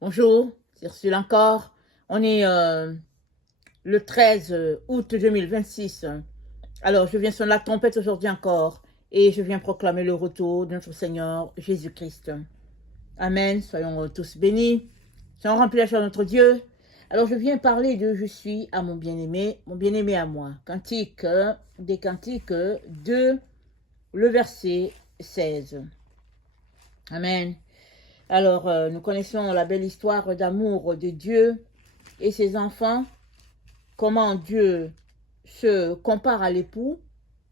Bonjour, c'est Ursule encore. On est le 13 août 2026. Alors, je viens sonner la trompette aujourd'hui encore et je viens proclamer le retour de notre Seigneur Jésus-Christ. Amen. Soyons tous bénis. Soyons remplis de la joie de notre Dieu. Alors, je viens parler de Je suis à mon bien-aimé à moi. Cantique des Cantiques 2, le verset 16. Amen. Alors, nous connaissons la belle histoire d'amour de Dieu et ses enfants, comment Dieu se compare à l'époux,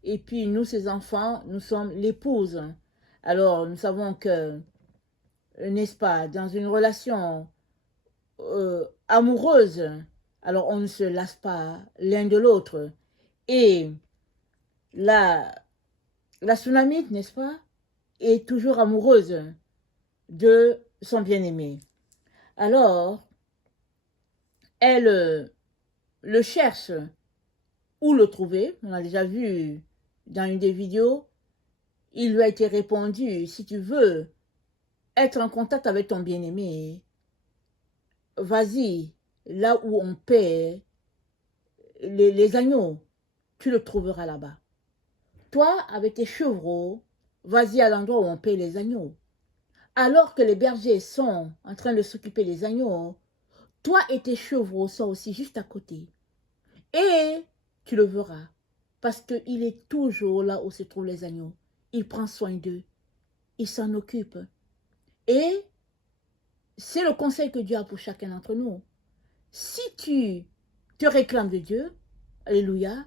et puis nous, ses enfants, nous sommes l'épouse. Alors, nous savons que, n'est-ce pas, dans une relation amoureuse, alors on ne se lasse pas l'un de l'autre. Et la, la Sunamite, n'est-ce pas, est toujours amoureuse de son bien-aimé. Alors, elle le cherche où le trouver. On a déjà vu dans une des vidéos, il lui a été répondu, si tu veux être en contact avec ton bien-aimé, vas-y, là où on paie les agneaux, tu le trouveras là-bas. Toi, avec tes chevreaux, vas-y à l'endroit où on paie les agneaux. Alors que les bergers sont en train de s'occuper des agneaux, toi et tes chevreaux sont aussi juste à côté. Et tu le verras, parce qu'il est toujours là où se trouvent les agneaux. Il prend soin d'eux, il s'en occupe. Et c'est le conseil que Dieu a pour chacun d'entre nous. Si tu te réclames de Dieu, alléluia,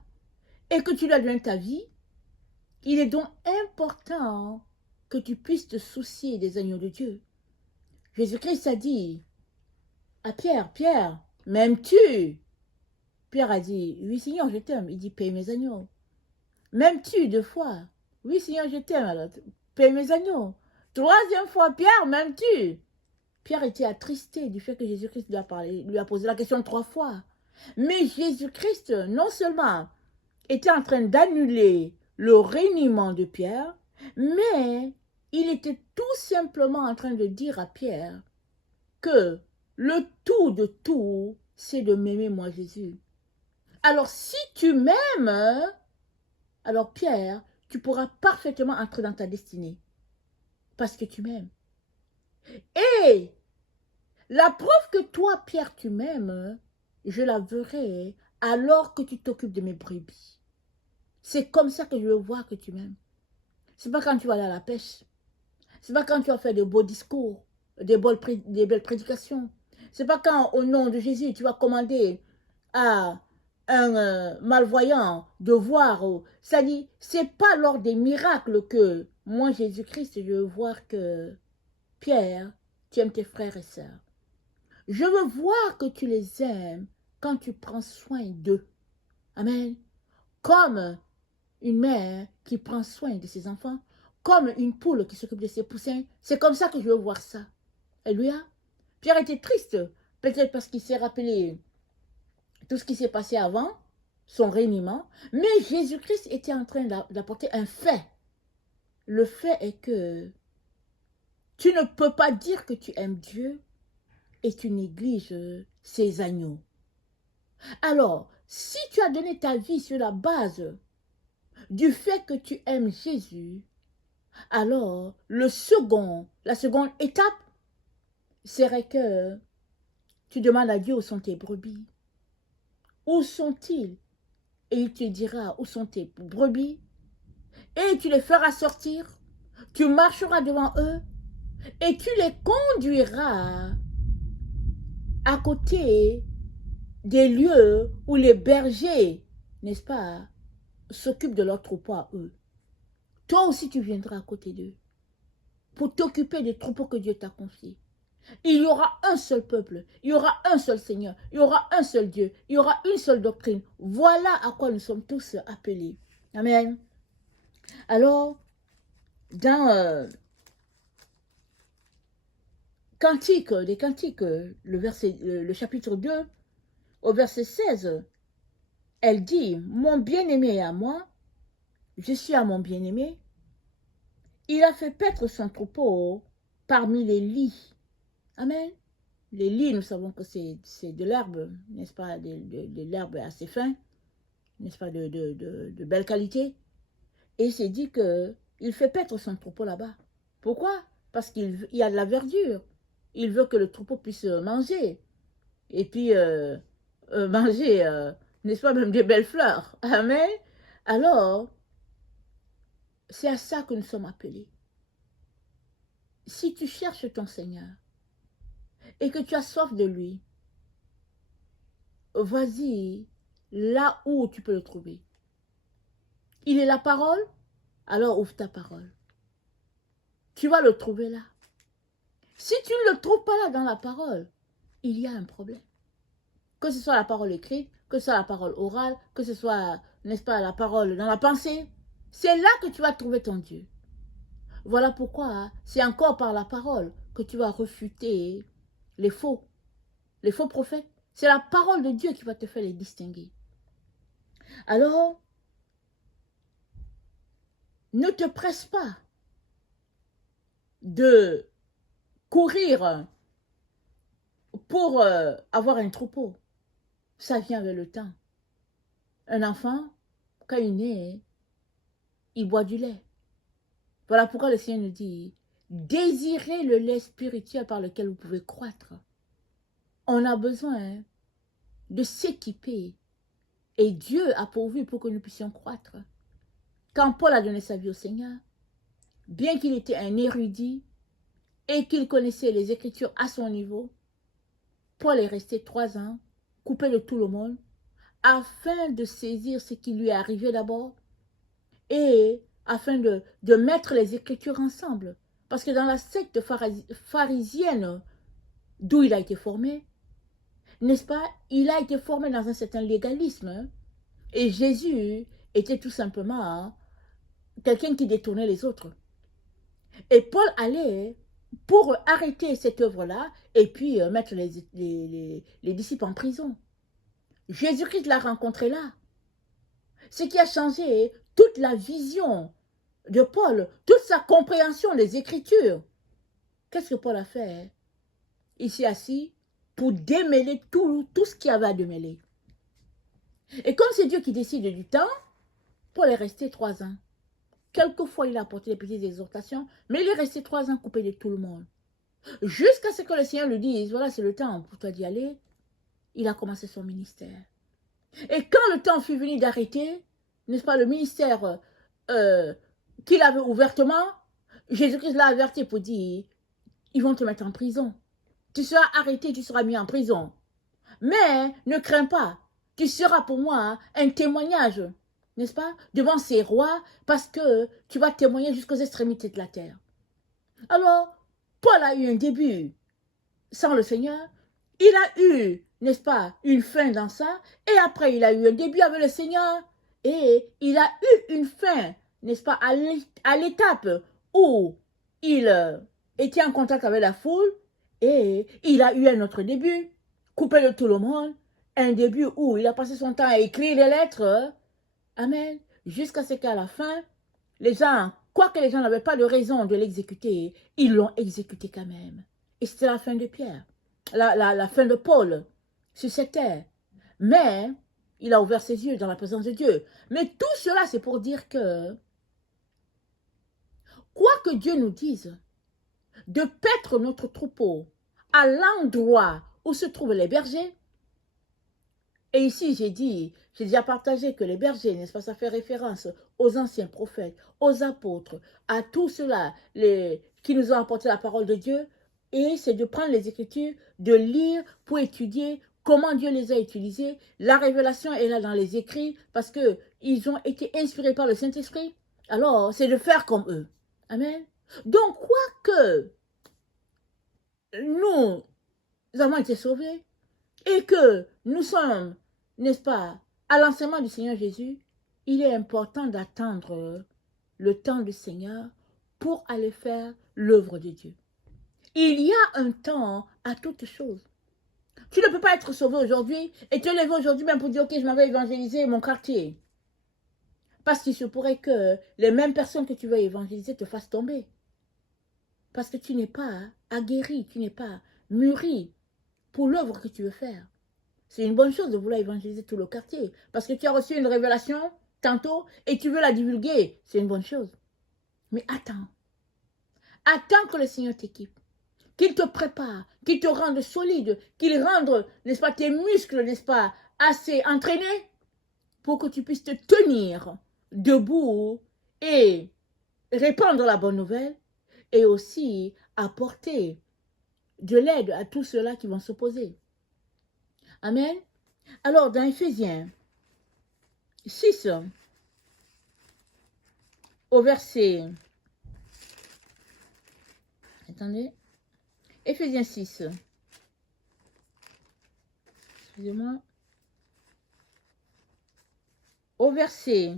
et que tu lui as donné ta vie, il est donc important que tu puisses te soucier des agneaux de Dieu. Jésus-Christ a dit à Pierre, Pierre, m'aimes-tu? Pierre a dit, oui Seigneur, je t'aime. Il dit, paye mes agneaux. M'aimes-tu deux fois? Oui Seigneur, je t'aime. Alors, paye mes agneaux. Troisième fois, Pierre, m'aimes-tu? Pierre était attristé du fait que Jésus-Christ lui a posé la question 3 fois. Mais Jésus-Christ, non seulement était en train d'annuler le reniement de Pierre, mais il était tout simplement en train de dire à Pierre que le tout de tout, c'est de m'aimer moi Jésus. Alors si tu m'aimes, alors Pierre, tu pourras parfaitement entrer dans ta destinée parce que tu m'aimes. Et la preuve que toi, Pierre, tu m'aimes, je la verrai alors que tu t'occupes de mes brebis. C'est comme ça que je veux voir que tu m'aimes. C'est pas quand tu vas aller à la pêche. C'est pas quand tu vas faire de beaux discours, des belles prédications. C'est pas quand, au nom de Jésus, tu vas commander à un malvoyant de voir. Ça dit, c'est pas lors des miracles que moi, Jésus-Christ, je veux voir que Pierre, tu aimes tes frères et sœurs. Je veux voir que tu les aimes quand tu prends soin d'eux. Amen. Comme une mère qui prend soin de ses enfants, comme une poule qui s'occupe de ses poussins. C'est comme ça que je veux voir ça. Alléluia. Pierre était triste, peut-être parce qu'il s'est rappelé tout ce qui s'est passé avant, son reniement, mais Jésus-Christ était en train d'apporter un fait. Le fait est que tu ne peux pas dire que tu aimes Dieu et tu négliges ses agneaux. Alors, si tu as donné ta vie sur la base du fait que tu aimes Jésus, alors la seconde étape serait que tu demandes à Dieu où sont tes brebis. Où sont-ils? Et il te dira où sont tes brebis. Et tu les feras sortir. Tu marcheras devant eux. Et tu les conduiras à côté des lieux où les bergers, n'est-ce pas, s'occupent de leurs troupeaux à eux. Toi aussi, tu viendras à côté d'eux pour t'occuper des troupeaux que Dieu t'a confiés. Il y aura un seul peuple, il y aura un seul Seigneur, il y aura un seul Dieu, il y aura une seule doctrine. Voilà à quoi nous sommes tous appelés. Amen. Alors, dans des Cantiques, le chapitre 2, au verset 16, elle dit, mon bien-aimé est à moi, je suis à mon bien-aimé, il a fait paître son troupeau parmi les lits. Amen. Les lys, nous savons que c'est de l'herbe, n'est-ce pas, de l'herbe assez fin, n'est-ce pas, de belle qualité. Et il s'est dit qu'il fait paître son troupeau là-bas. Pourquoi? Parce qu'il y a de la verdure. Il veut que le troupeau puisse manger. Et puis, manger, n'est-ce pas, même des belles fleurs. Amen. Alors, c'est à ça que nous sommes appelés. Si tu cherches ton Seigneur et que tu as soif de lui, vas-y là où tu peux le trouver. Il est la parole, alors ouvre ta parole. Tu vas le trouver là. Si tu ne le trouves pas là dans la parole, il y a un problème. Que ce soit la parole écrite, que ce soit la parole orale, que ce soit, n'est-ce pas, la parole dans la pensée, c'est là que tu vas trouver ton Dieu. Voilà pourquoi c'est encore par la parole que tu vas refuter les faux prophètes. C'est la parole de Dieu qui va te faire les distinguer. Alors, ne te presse pas de courir pour avoir un troupeau. Ça vient avec le temps. Un enfant, quand il naît, il boit du lait. Voilà pourquoi le Seigneur nous dit, désirez le lait spirituel par lequel vous pouvez croître. On a besoin de s'équiper. Et Dieu a pourvu pour que nous puissions croître. Quand Paul a donné sa vie au Seigneur, bien qu'il était un érudit et qu'il connaissait les Écritures à son niveau, Paul est resté 3 ans, coupé de tout le monde, afin de saisir ce qui lui est arrivé d'abord et afin de mettre les Écritures ensemble. Parce que dans la secte pharisienne d'où il a été formé, n'est-ce pas, il a été formé dans un certain légalisme. Et Jésus était tout simplement quelqu'un qui détournait les autres. Et Paul allait pour arrêter cette œuvre-là et puis mettre les disciples en prison. Jésus-Christ l'a rencontré là. Ce qui a changé toute la vision de Paul, toute sa compréhension des Écritures. Qu'est-ce que Paul a fait? Il s'est assis pour démêler tout ce qu'il y avait à démêler. Et comme c'est Dieu qui décide du temps, Paul est resté 3 ans. Quelquefois, il a apporté des petites exhortations, mais il est resté 3 ans coupé de tout le monde. Jusqu'à ce que le Seigneur lui dise, voilà, c'est le temps pour toi d'y aller. Il a commencé son ministère. Et quand le temps fut venu d'arrêter, n'est-ce pas, le ministère qu'il avait ouvertement, Jésus-Christ l'a averti pour dire, ils vont te mettre en prison. Tu seras arrêté, tu seras mis en prison. Mais ne crains pas, tu seras pour moi un témoignage, n'est-ce pas, devant ces rois, parce que tu vas témoigner jusqu'aux extrémités de la terre. Alors, Paul a eu un début sans le Seigneur, il a eu, n'est-ce pas, une fin dans ça, et après il a eu un début avec le Seigneur, et il a eu une fin, n'est-ce pas, à l'étape où il était en contact avec la foule, et il a eu un autre début, coupé de tout le monde, un début où il a passé son temps à écrire les lettres, amen, jusqu'à ce qu'à la fin, les gens, quoique les gens n'avaient pas de raison de l'exécuter, ils l'ont exécuté quand même. Et c'était la fin de Pierre, la fin de Paul sur cette terre. Mais il a ouvert ses yeux dans la présence de Dieu. Mais tout cela, c'est pour dire que, quoi que Dieu nous dise, de paître notre troupeau à l'endroit où se trouvent les bergers. Et ici, j'ai déjà partagé que les bergers, n'est-ce pas, ça fait référence aux anciens prophètes, aux apôtres, à tous ceux-là qui nous ont apporté la parole de Dieu. Et c'est de prendre les Écritures, de lire pour étudier comment Dieu les a utilisés. La révélation est là dans les écrits parce qu'ils ont été inspirés par le Saint-Esprit. Alors, c'est de faire comme eux. Amen. Donc, quoique nous avons été sauvés et que nous sommes, n'est-ce pas, à l'enseignement du Seigneur Jésus, il est important d'attendre le temps du Seigneur pour aller faire l'œuvre de Dieu. Il y a un temps à toute chose. Tu ne peux pas être sauvé aujourd'hui et te lever aujourd'hui même pour dire, ok, je m'en vais évangéliser mon quartier. Parce qu'il se pourrait que les mêmes personnes que tu veux évangéliser te fassent tomber. Parce que tu n'es pas aguerri, tu n'es pas mûri pour l'œuvre que tu veux faire. C'est une bonne chose de vouloir évangéliser tout le quartier. Parce que tu as reçu une révélation tantôt et tu veux la divulguer. C'est une bonne chose. Mais attends. Attends que le Seigneur t'équipe. Qu'il te prépare, qu'il te rende solide, qu'il rende, n'est-ce pas, tes muscles, n'est-ce pas, assez entraînés pour que tu puisses te tenir debout et répandre la bonne nouvelle et aussi apporter de l'aide à tous ceux-là qui vont s'opposer. Amen. Alors, dans Éphésiens 6, au verset... Attendez. Éphésiens 6. Excusez-moi. Au verset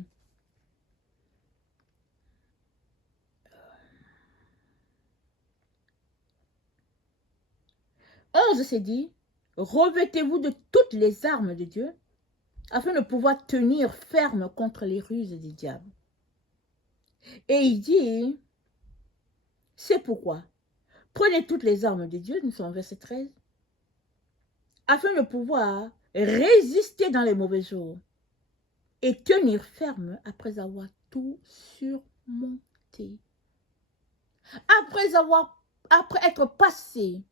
11, c'est dit, revêtez-vous de toutes les armes de Dieu, afin de pouvoir tenir ferme contre les ruses du diable. Et il dit, c'est pourquoi, prenez toutes les armes de Dieu, nous sommes au verset 13, afin de pouvoir résister dans les mauvais jours et tenir ferme après avoir tout surmonté. Après être passé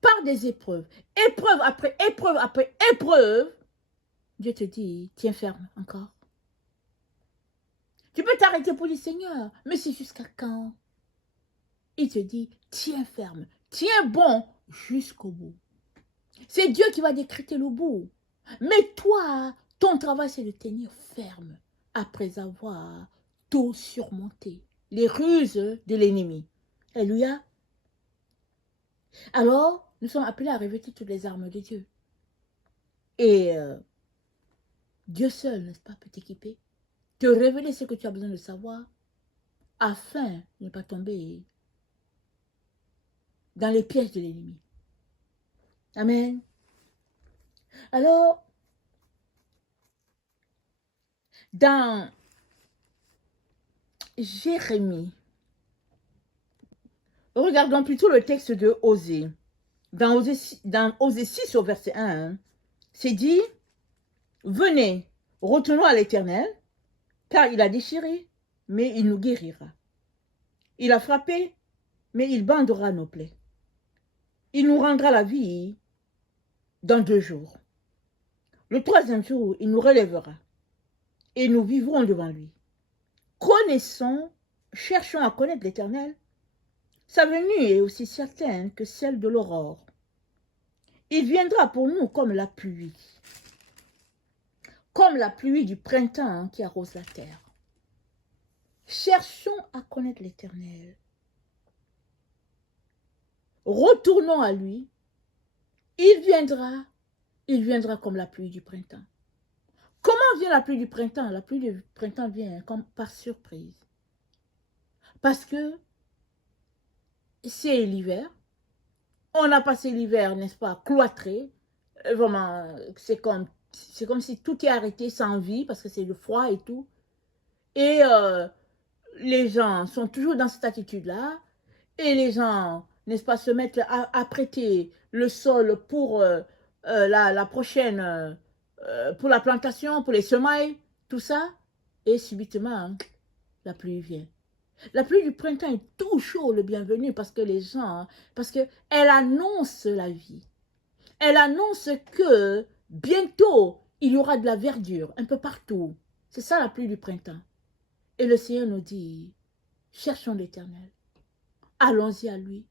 par des épreuves, épreuve après épreuve après épreuve, Dieu te dit, tiens ferme encore. Tu peux t'arrêter pour dire, Seigneur, mais c'est jusqu'à quand? Il te dit, tiens ferme, tiens bon jusqu'au bout. C'est Dieu qui va décréter le bout. Mais toi, ton travail, c'est de tenir ferme après avoir tout surmonté. Les ruses de l'ennemi. Alléluia. Alors, nous sommes appelés à revêtir toutes les armes de Dieu. Et Dieu seul, n'est-ce pas, peut t'équiper, te révéler ce que tu as besoin de savoir, afin de ne pas tomber dans les pièges de l'ennemi. Amen. Alors, dans Jérémie, regardons plutôt le texte de Osée. Dans Osée 6 au verset 1, c'est dit, venez, retournons à l'Éternel, car il a déchiré, mais il nous guérira. Il a frappé, mais il bandera nos plaies. Il nous rendra la vie dans 2 jours. Le 3e jour, il nous relèvera et nous vivrons devant lui. Connaissons, cherchons à connaître l'Éternel. Sa venue est aussi certaine que celle de l'aurore. Il viendra pour nous comme la pluie du printemps qui arrose la terre. Cherchons à connaître l'Éternel. Retournons à lui. Il viendra comme la pluie du printemps. Comment vient la pluie du printemps? La pluie du printemps vient comme par surprise. Parce que c'est l'hiver. On a passé l'hiver, n'est-ce pas, cloîtré. Vraiment, c'est comme si tout est arrêté sans vie parce que c'est le froid et tout. Et les gens sont toujours dans cette attitude-là. Et les gens, n'est-ce pas, se mettent à prêter le sol pour la prochaine, pour la plantation, pour les semailles, tout ça. Et subitement, la pluie vient. La pluie du printemps est toujours le bienvenu parce que les gens, parce qu'elle annonce la vie. Elle annonce que bientôt, il y aura de la verdure un peu partout. C'est ça la pluie du printemps. Et le Seigneur nous dit, cherchons l'Éternel. Allons-y à lui.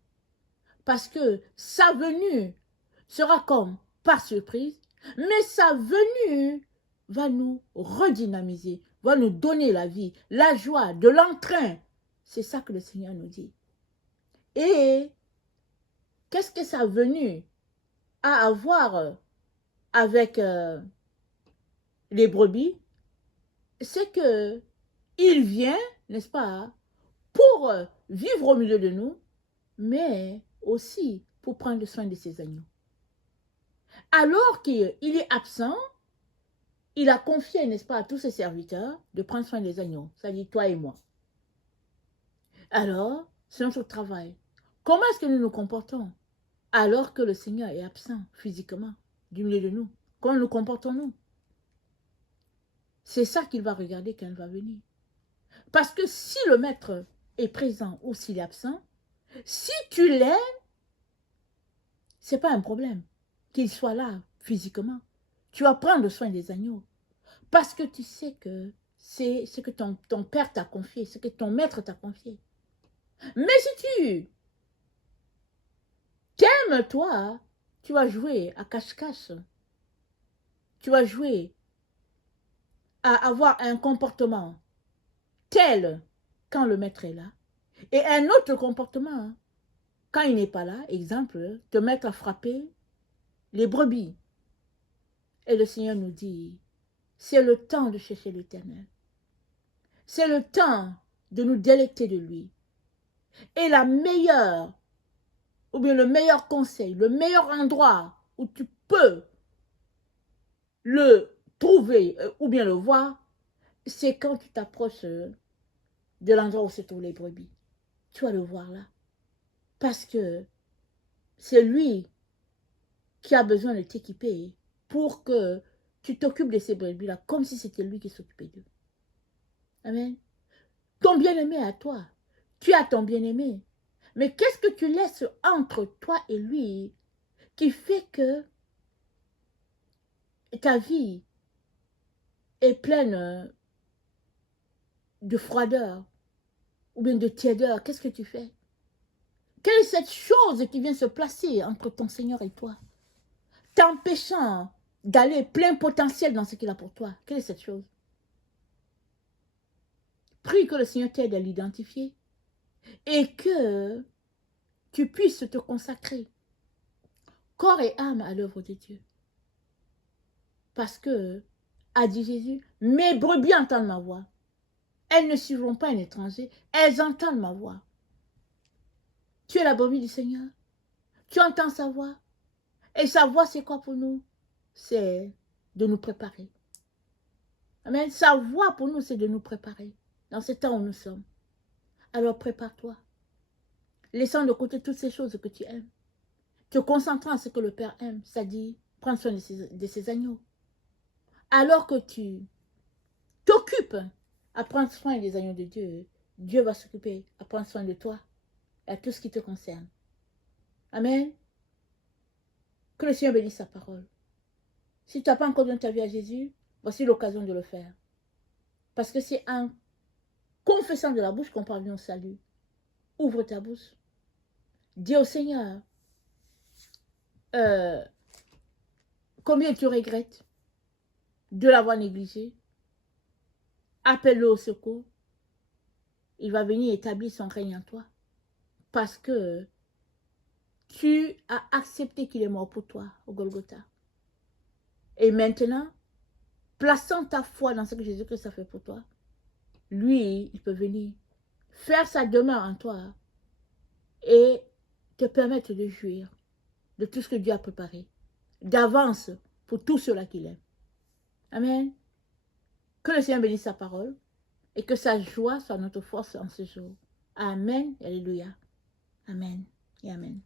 Parce que sa venue sera comme par surprise, mais sa venue va nous redynamiser, va nous donner la vie, la joie, de l'entrain. C'est ça que le Seigneur nous dit. Et qu'est-ce que sa venue a à voir avec les brebis? C'est que il vient, n'est-ce pas, pour vivre au milieu de nous, mais aussi pour prendre soin de ses agneaux. Alors qu'il est absent, il a confié, n'est-ce pas, à tous ses serviteurs de prendre soin des agneaux, c'est-à-dire toi et moi. Alors, c'est notre travail. Comment est-ce que nous nous comportons alors que le Seigneur est absent physiquement du milieu de nous. Comment nous comportons-nous? C'est ça qu'il va regarder quand il va venir. Parce que si le maître est présent ou s'il est absent, si tu l'aimes, ce n'est pas un problème qu'il soit là physiquement. Tu vas prendre soin des agneaux. Parce que tu sais que c'est ce que ton père t'a confié, ce que ton maître t'a confié. Mais si tu t'aimes, toi, tu vas jouer à cache-cache. Tu vas jouer à avoir un comportement tel quand le maître est là. Et un autre comportement quand il n'est pas là. Exemple, te mettre à frapper les brebis. Et le Seigneur nous dit, c'est le temps de chercher l'Éternel. C'est le temps de nous délecter de lui. Et la meilleure, ou bien le meilleur conseil, le meilleur endroit où tu peux le trouver ou bien le voir, c'est quand tu t'approches de l'endroit où se trouvent les brebis. Tu vas le voir là. Parce que c'est lui qui a besoin de t'équiper pour que tu t'occupes de ces brebis-là comme si c'était lui qui s'occupait d'eux. Amen. Ton bien-aimé à toi. Tu as ton bien-aimé. Mais qu'est-ce que tu laisses entre toi et lui qui fait que ta vie est pleine de froideur ou bien de tiédeur? Qu'est-ce que tu fais? Quelle est cette chose qui vient se placer entre ton Seigneur et toi, t'empêchant d'aller plein potentiel dans ce qu'il a pour toi? Quelle est cette chose? Prie que le Seigneur t'aide à l'identifier et que tu puisses te consacrer corps et âme à l'œuvre de Dieu. Parce que, a dit Jésus, mes brebis entendent ma voix. Elles ne suivront pas un étranger, elles entendent ma voix. Tu es la brebis du Seigneur. Tu entends sa voix. Et sa voix, c'est quoi pour nous? C'est de nous préparer. Amen. Sa voix pour nous, c'est de nous préparer dans ce temps où nous sommes. Alors prépare-toi. Laissant de côté toutes ces choses que tu aimes. Te concentrant à ce que le Père aime, c'est-à-dire prendre soin de ses agneaux. Alors que tu t'occupes à prendre soin des agneaux de Dieu, Dieu va s'occuper à prendre soin de toi et à tout ce qui te concerne. Amen. Que le Seigneur bénisse sa parole. Si tu n'as pas encore donné ta vie à Jésus, voici l'occasion de le faire. Parce que c'est en confessant de la bouche qu'on parvient au salut. Ouvre ta bouche. Dis au Seigneur combien tu regrettes de l'avoir négligé. Appelle-le au secours. Il va venir établir son règne en toi. Parce que tu as accepté qu'il est mort pour toi au Golgotha. Et maintenant, plaçant ta foi dans ce que Jésus-Christ a fait pour toi, lui, il peut venir faire sa demeure en toi et te permettre de jouir de tout ce que Dieu a préparé d'avance pour tous ceux-là qu'il aime. Amen. Que le Seigneur bénisse sa parole et que sa joie soit notre force en ce jour. Amen. Alléluia. Amen et amen.